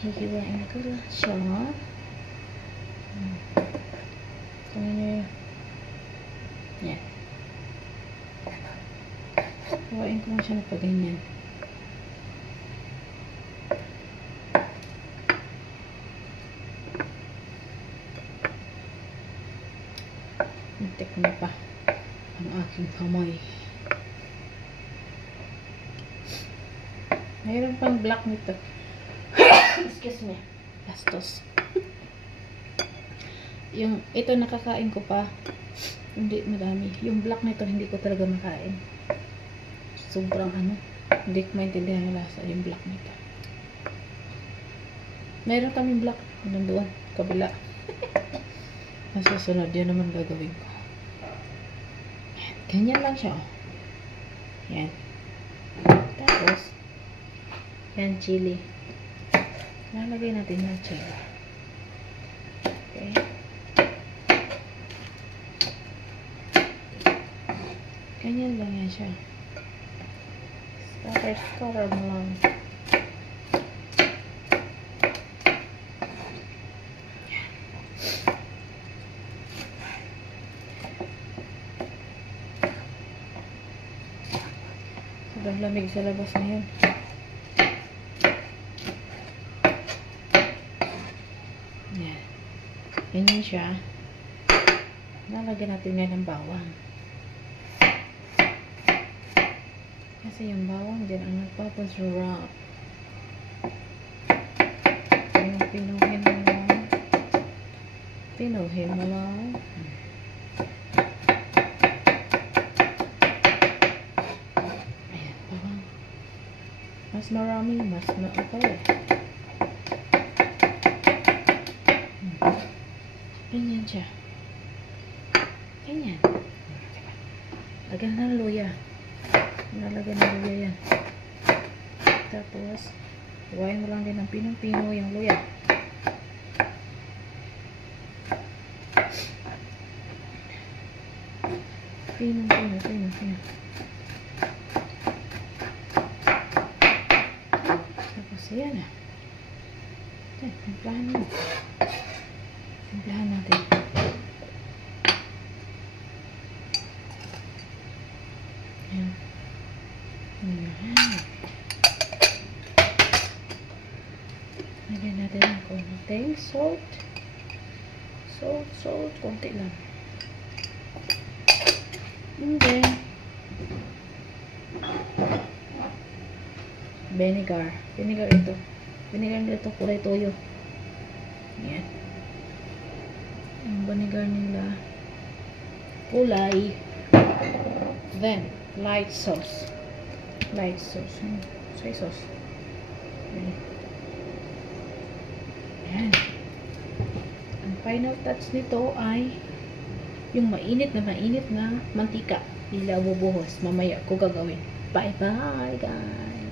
Hihiwain ko lang siya. Tingnan nyo yun. Yan. Hiwain ko lang siya na pa ganyan. Muntik na pa ang aking kamay. Mayroon pang black nito. Excuse me. Bastos. Yung ito nakakain ko pa. Hindi madami. Yung black nito hindi ko talaga makain. Sobrang ano. Hindi ko maintindihan yung lasa yung black nito. Mayroon kaming black. Nandoon. Kabila. Masusunod. Yan naman gagawin ko. Yan. Ganyan lang siya. Oh. Yan. Tapos yan chili. Lalagay natin yung chili. Okay. Ganyan lang yan siya. Scatter mo lang. Sobrang lamig sa labas na yun. Yan. Ganyan siya. Lalagyan natin ngayon ng bawang. Kasi yung bawang din ang nagpapasarap. Yung pinuhin mo lang. Pinuhin mo lang. Ayan, bawang. Mas marami, mas okay. Ganyan siya. Ganyan. Lagyan ng luya. Nalagyan ng luya yan. Tapos, huwain mo lang din ng pinong-pino yung luya. Pinong-pino. Tapos, yan na. Timplahan mo. Timplahan natin. Yan. Lagyan natin ng konting salt. Konti lang. And then, vinegar. Vinegar ito. Vinegar nito, kulay toyo. Yan. Yung vinegar nila, kulay. Then, light sauce. Soy sauce. Ayan. Ang final touch nito ay yung mainit na mantika. Ilaw bubuhos. Mamaya ko gagawin. Bye bye guys.